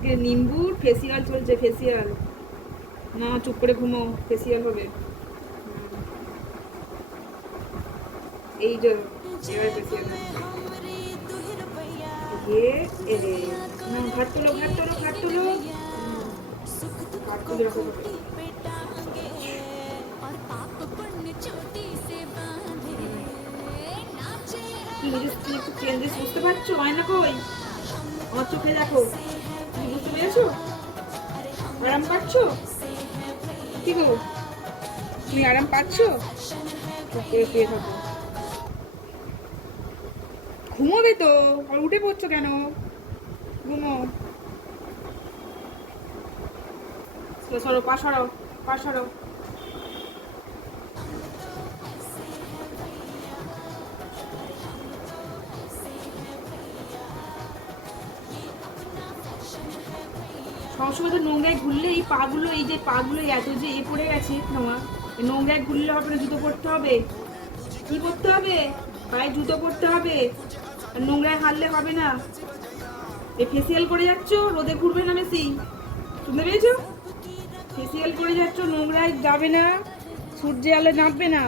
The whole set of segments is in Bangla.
আজকে নিম্বুর ফেসিয়াল চলছে, ফেসিয়াল। না চুপ করে ঘুমো, ফেসিয়াল হবে। এই যে এবার ফেসিয়াল এরে না, ঘাট তোলো ঘাট তোলো ঘাট তোলো, ঘাট তুলে রাখো। একটু চেঞ্জেস বুঝতে পারছো? হয় না কই আমার চোখে দেখো, তুমি বুঝতে পেরেছো? আরাম পাচ্ছ? কি গো তুমি আরাম পাচ্ছ? চুপ করে শুয়ে থাকো। ঘুমোবে তো, আর উঠে পড়ছো কেন? ঘুমো। সরো, পা সরাও, পা সরাও। সবসময় তো নোংরায় ঘুরলে এই পাগুলো, এই যে পাগুলো এত যে এ পড়ে গেছে তোমার, নোংরায় ঘুরলে হবে না, জুতো পরতে হবে। কি করতে হবে? পায়ে জুতো পরতে হবে, আর নোংরায় হারলে হবে না। এই ফেসিয়াল করে যাচ্ছ, রোদে ঘুরবে না বেশি, শুনতে পেয়েছো? ফেসিয়াল করে যাচ্ছ, নোংরায় যাবে না, সূর্যে আলো নামবে না,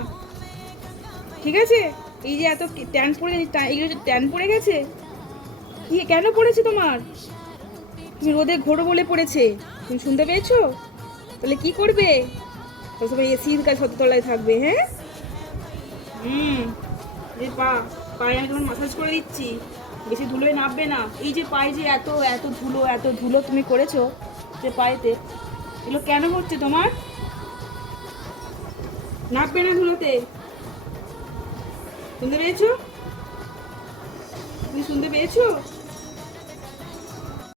ঠিক আছে? এই যে এত ট্যান পড়ে, এইগুলো যে ট্যান পড়ে গেছে, কি কেন পড়েছে তোমার? তুমি রোদে ঘোরো বলে পড়েছে, তুমি শুনতে পেয়েছো? তাহলে কি করবে? সবাই এসির কাছে তলায় থাকবে, হ্যাঁ? এই পায়ে আমি তোমার মাসাজ করে দিচ্ছি, বেশি ধুলোয় নামবে না। এই যে পায়ে যে এত এত ধুলো, এত ধুলো তুমি করেছো যে পায়েতে, এগুলো কেন হচ্ছে তোমার? নামবে না ধুলোতে, শুনতে পেয়েছো? তুমি শুনতে পেয়েছো?